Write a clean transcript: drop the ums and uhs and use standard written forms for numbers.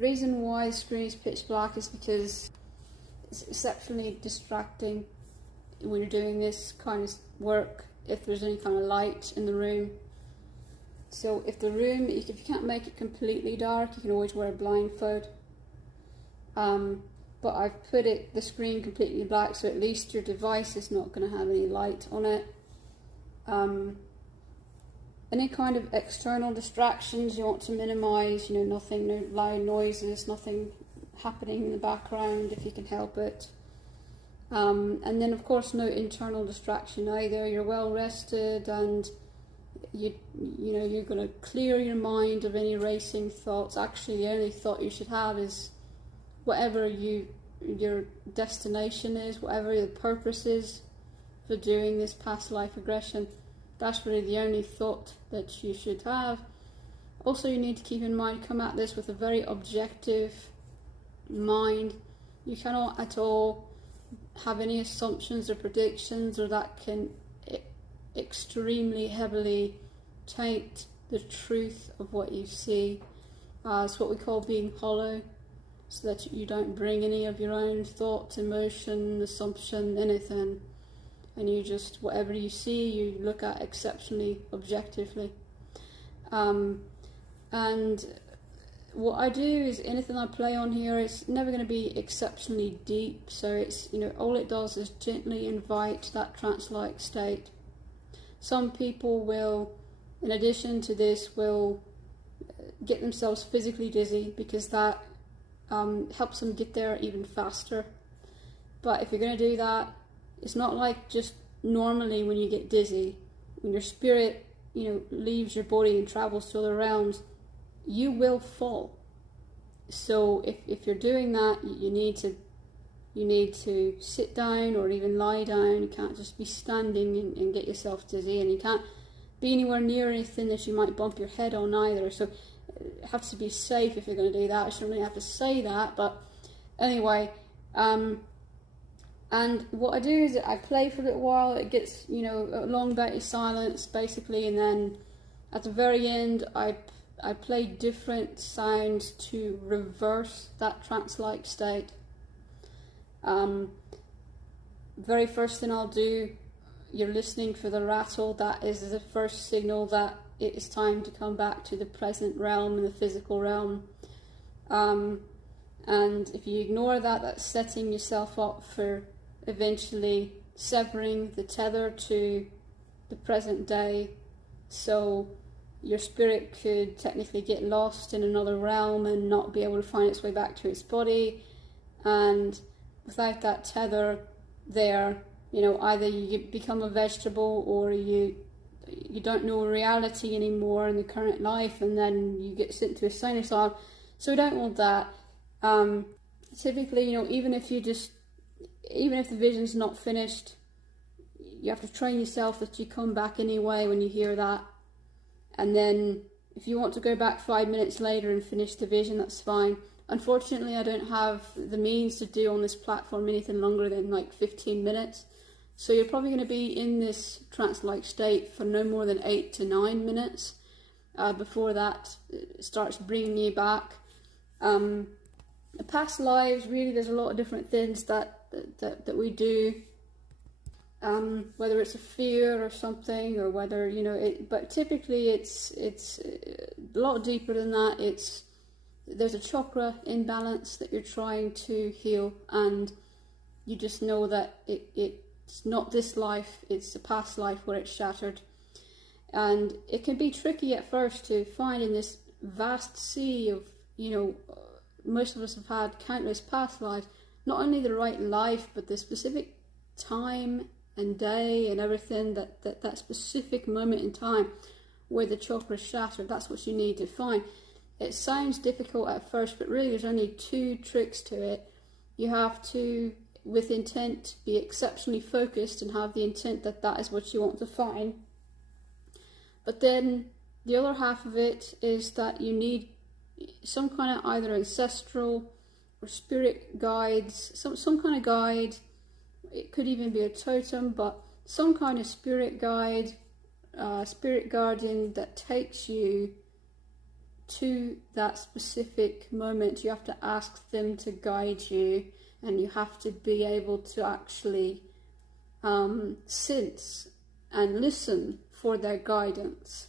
The reason why the screen is pitch black is because it's exceptionally distracting when you're doing this kind of work if there's any kind of light in the room. So if you can't make it completely dark, you can always wear a blindfold. But I've put the screen completely black, so at least your device is not going to have any light on it. Any kind of external distractions you want to minimize, nothing, no loud noises, nothing happening in the background if you can help it. And then of course no internal distraction either. You're well rested, and you're going to clear your mind of any racing thoughts. Actually, the only thought you should have is whatever your destination is, whatever the purpose is for doing this past life regression. That's really the only thought that you should have. Also, you need to keep in mind, come at this with a very objective mind. You cannot at all have any assumptions or predictions, or that can extremely heavily taint the truth of what you see. It's what we call being hollow, so that you don't bring any of your own thoughts, emotion, assumption, anything. And you just, whatever you see, you look at exceptionally objectively. And what I do is, anything I play on here is never going to be exceptionally deep. So it's, all it does is gently invite that trance-like state. Some people will, in addition to this, will get themselves physically dizzy, because that helps them get there even faster. But if you're going to do that, it's not like just normally when you get dizzy, when your spirit, leaves your body and travels to other realms, you will fall. So if you're doing that, you need to sit down or even lie down. You can't just be standing and get yourself dizzy, and you can't be anywhere near anything that you might bump your head on either. So you have to be safe if you're going to do that. I shouldn't really have to say that, but anyway. And what I do is I play for a little while. It gets, a long bout of silence basically, and then at the very end I play different sounds to reverse that trance-like state. Very first thing I'll do, you're listening for the rattle. That is the first signal that it is time to come back to the present realm and the physical realm. And if you ignore that, that's setting yourself up for eventually severing the tether to the present day. So your spirit could technically get lost in another realm and not be able to find its way back to its body. And without that tether there, either you become a vegetable, or you don't know reality anymore in the current life, and then you get sent to a sane asylum. So we don't want that. Typically, even if the vision's not finished, you have to train yourself that you come back anyway when you hear that. And then if you want to go back 5 minutes later and finish the vision, that's fine. Unfortunately, I don't have the means to do on this platform anything longer than like 15 minutes. So you're probably going to be in this trance-like state for no more than 8 to 9 minutes before that starts bringing you back. Past lives, really, there's a lot of different things that we do, whether it's a fear or something, or whether but typically it's a lot deeper than that. There's a chakra imbalance that you're trying to heal, and you just know that it's not this life, it's a past life where it's shattered. And it can be tricky at first to find in this vast sea of, most of us have had countless past lives, not only the right life, but the specific time and day and everything, that specific moment in time where the chakra is shattered. That's what you need to find. It sounds difficult at first, but really there's only 2 tricks to it. You have to, with intent, be exceptionally focused and have the intent that is what you want to find. But then the other half of it is that you need some kind of either ancestral or spirit guides, some kind of guide. It could even be a totem, but some kind of spirit guide, spirit guardian that takes you to that specific moment. You have to ask them to guide you, and you have to be able to actually sit and listen for their guidance.